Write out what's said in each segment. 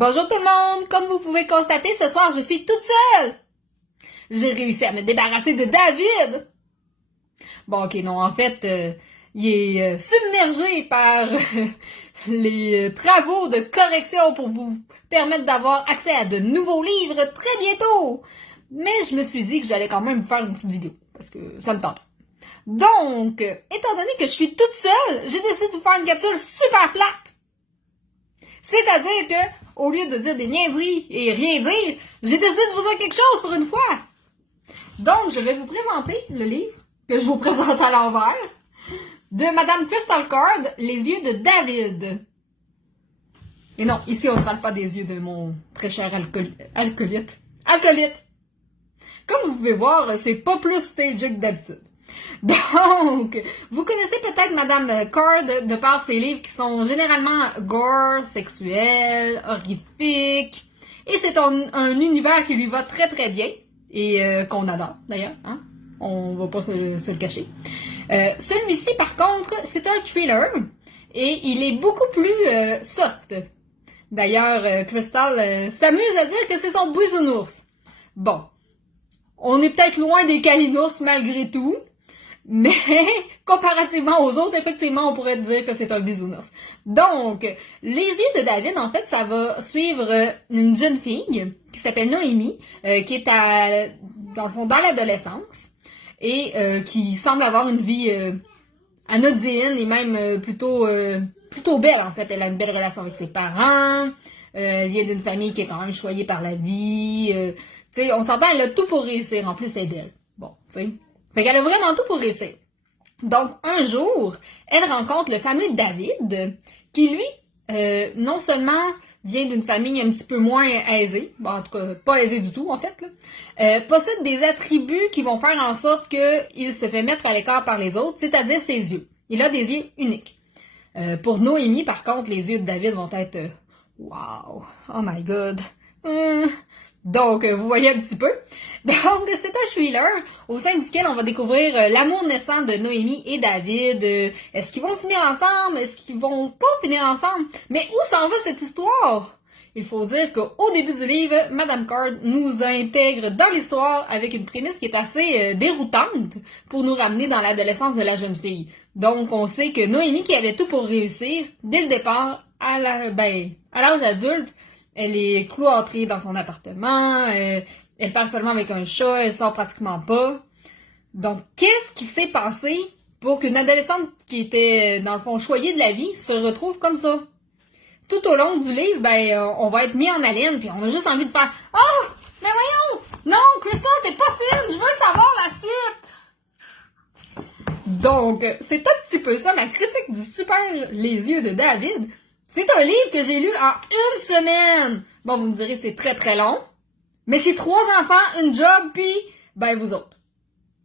Bonjour tout le monde! Comme vous pouvez le constater, ce soir, je suis toute seule! J'ai réussi à me débarrasser de David! Bon, ok, non, en fait, il est submergé par les travaux de correction pour vous permettre d'avoir accès à de nouveaux livres très bientôt! Mais je me suis dit que j'allais quand même faire une petite vidéo, parce que ça me tente. Donc, étant donné que je suis toute seule, j'ai décidé de vous faire une capsule super plate! C'est-à-dire que, au lieu de dire des niaiseries et rien dire, j'ai décidé de vous dire quelque chose pour une fois. Donc, je vais vous présenter le livre que je vous présente à l'envers de Madame Crystal Card, Les yeux de David. Et non, ici, on ne parle pas des yeux de mon très cher acolyte. Comme vous pouvez voir, c'est pas plus stagé que d'habitude. Donc, vous connaissez peut-être Madame Card de par ses livres qui sont généralement gore, sexuels, horrifiques. Et c'est un univers qui lui va très très bien et qu'on adore d'ailleurs. Hein? On va pas se le cacher. Celui-ci, par contre, c'est un thriller et il est beaucoup plus soft. D'ailleurs, Crystal s'amuse à dire que c'est son bisounours. Bon, on est peut-être loin des calinours malgré tout. Mais, comparativement aux autres, effectivement, on pourrait dire que c'est un bisounours. Donc, Les yeux de David, en fait, ça va suivre une jeune fille qui s'appelle Noémie, qui est dans le fond, dans l'adolescence, et qui semble avoir une vie anodine et même plutôt belle, en fait. Elle a une belle relation avec ses parents, elle vient d'une famille qui est quand même choyée par la vie, tu sais, on s'entend, elle a tout pour réussir, en plus, elle est belle. Bon, tu sais. Fait qu'elle a vraiment tout pour réussir. Donc, un jour, elle rencontre le fameux David, qui lui, non seulement vient d'une famille un petit peu moins aisée, bon, en tout cas, pas aisée du tout, en fait, là, possède des attributs qui vont faire en sorte qu'il se fait mettre à l'écart par les autres, c'est-à-dire ses yeux. Il a des yeux uniques. Pour Noémie, par contre, les yeux de David vont être wow, oh my god. Donc, vous voyez un petit peu. Donc, c'est un thriller au sein duquel on va découvrir l'amour naissant de Noémie et David. Est-ce qu'ils vont finir ensemble? Est-ce qu'ils vont pas finir ensemble? Mais où s'en va cette histoire? Il faut dire qu'au début du livre, Madame Card nous intègre dans l'histoire avec une prémisse qui est assez déroutante pour nous ramener dans l'adolescence de la jeune fille. Donc, on sait que Noémie, qui avait tout pour réussir, dès le départ, à l'âge adulte, elle est cloîtrée dans son appartement, elle parle seulement avec un chat, elle sort pratiquement pas. Donc, qu'est-ce qui s'est passé pour qu'une adolescente qui était, dans le fond, choyée de la vie se retrouve comme ça? Tout au long du livre, on va être mis en haleine, puis on a juste envie de faire « Oh! Mais voyons! Non, Crystal, t'es pas fine! Je veux savoir la suite! » Donc, c'est un petit peu ça, ma critique du super Les yeux de David. C'est un livre que j'ai lu en une semaine. Bon, vous me direz, c'est très très long. Mais j'ai 3 enfants, une job, puis, vous autres.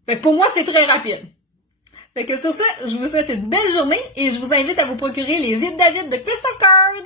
Fait que pour moi, c'est très rapide. Fait que sur ça, je vous souhaite une belle journée et je vous invite à vous procurer Les yeux de David de Crystal Card.